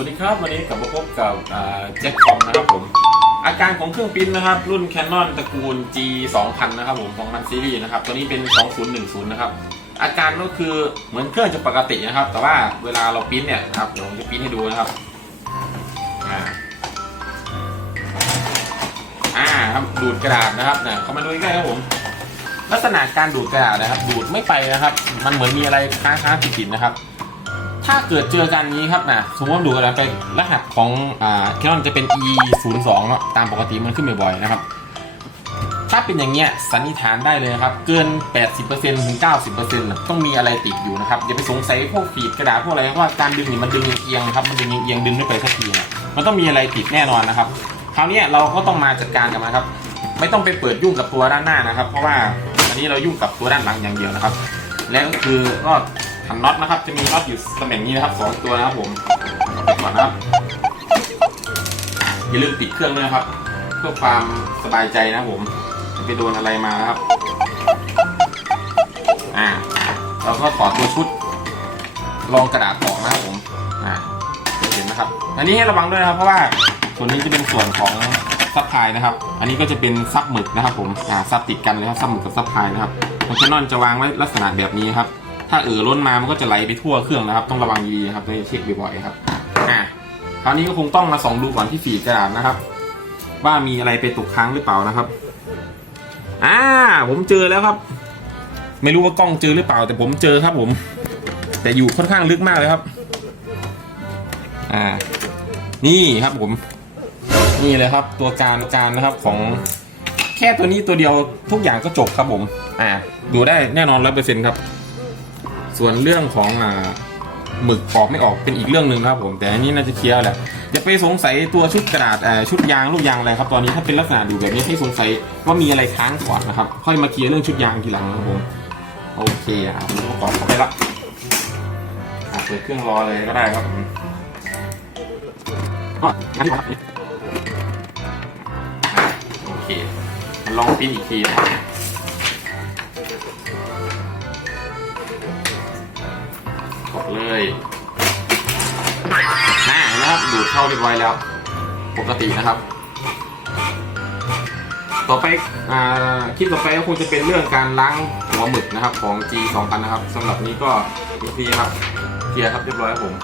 วัสดีครับ วันนี้กลับมาพบกับแจ็คคอมนะครับผม อาการของเครื่องปริ้นนะครับ รุ่น Canon ตระกูล G 2000นะครับผม2000ซีรีส์นะครับ ตัวนี้เป็น 2010 นะครับ อาการก็คือเหมือนเครื่องจะปกตินะครับ แต่ว่าเวลาเราปริ้นเนี่ยนะครับเดี๋ยวผมจะปริ้นให้ดูนะครับอ่าครับดูดกระดาษนะครับเนี่ยเข้ามาดูใกล้ครับผมลักษณะการดูดกระดาษนะครับ ดูดไม่ไปนะครับ มันเหมือนมีอะไรค้างๆติดๆนะครับ ถ้าเกิดเจอกันนี้ครับนะสมมติว่าดูกันแล้วไปรหัสของอ่าแคนอนจะเป็น e 0 2เนาะตามปกติมันขึ้นบ่อยๆนะครับ ถ้าเป็นอย่างเงี้ยสันนิษฐานได้เลยครับ เกิน 80%ถึง 90%นะต้องมีอะไรติดอยู่นะครับอย่าไปสงสัยพวกฝีดกระดาษพวกอะไรเพราะว่าการดึงนี่มันดึงเอียงครับมันดึงเอียงดึงไม่ไปสักทีนะมันต้องมีอะไรติดแน่นอนนะครับคราวนี้เราก็ต้องมาจัดการกันนะครับ ไม่ต้องไปเปิดยุ่งกับตัวด้านหน้านะครับ เพราะว่าอันนี้เรายุ่งกับตัวด้านหลังอย่างเดียวนะครับ แล้วก็คือก็ ทำน็อตนะครับจะมีน็อตอยู่ตำแหน่งนี้นะครับสองตัวนะครับผมไปก่อนนะครับอย่าลืมติดเครื่องด้วยนะครับ เพื่อความสบายใจนะผมอย่าไปโดนอะไรมานะครับอ่าเราก็ถอตัวชุดรองกระดาษออกนะครับผมอ่าเห็นนะครับ อันนี้ให้ระวังด้วยนะครับ เพราะว่าส่วนนี้จะเป็นส่วนของซับพายนะครับ อันนี้ก็จะเป็นซับหมึกนะครับ ผมอ่าซับติดกันเลยครับซับหมึกกับซับพายนะครับของแคนนอนจะวางไว้ลักษณะแบบนี้ครับ ถ้าเออล้นมามันก็จะไหลไปทั่วเครื่องนะครับ ต้องระวังดีๆนะครับต้องเช็คบ่อยๆครับอ่าคราวนี้ก็คงต้องมาส่องดูก่อนที่ฝีกระดาษนะครับ ว่ามีอะไรไปตกค้างหรือเปล่านะครับอ่าผมเจอแล้วครับ ไม่รู้ว่ากล้องเจอหรือเปล่า แต่ผมเจอครับ ผม แต่อยู่ค่อนข้างลึกมากเลยครับ อ่า นี่ครับผม นี่เลยครับ ตัวการการนะครับของแค่ตัวนี้ตัวเดียวทุกอย่างก็จบครับผม อ่า ดูได้แน่นอนร้อยเปอร์เซ็นต์ครับ ส่วนเรื่องของอ่าหมึกออกไม่ออกเป็นอีกเรื่องหนึ่งนะครับผมแต่อันนี้น่าจะเคลียร์แหละอย่าไปสงสัยตัวชุดกระดาษอ่าชุดยางลูกยางอะไรครับตอนนี้ถ้าเป็นลักษณะดูแบบนี้ให้สงสัยว่ามีอะไรค้างก่อนนะครับค่อยมาเคลียร์เรื่องชุดยางทีหลังนะครับผมโอเคอะผมประกอบเข้าไปละอะเปิดเครื่องรอเลยก็ได้ครับผมก็งั้นดีกว่าโอเคลองปิ้นอีกทีนะ เลยน่าเห็นไหมครับดูดเข้าเรียบร้อยแล้ว ปกตินะครับ ต่อไปอคลิปต่อไปก็คงจะเป็นเรื่องการล้างหัวหมึกนะครับ ของ G 2 0 0 0นะครับสำหรับนี้ก็ทีครับเคลียร์ครับเรียบร้อยครับผม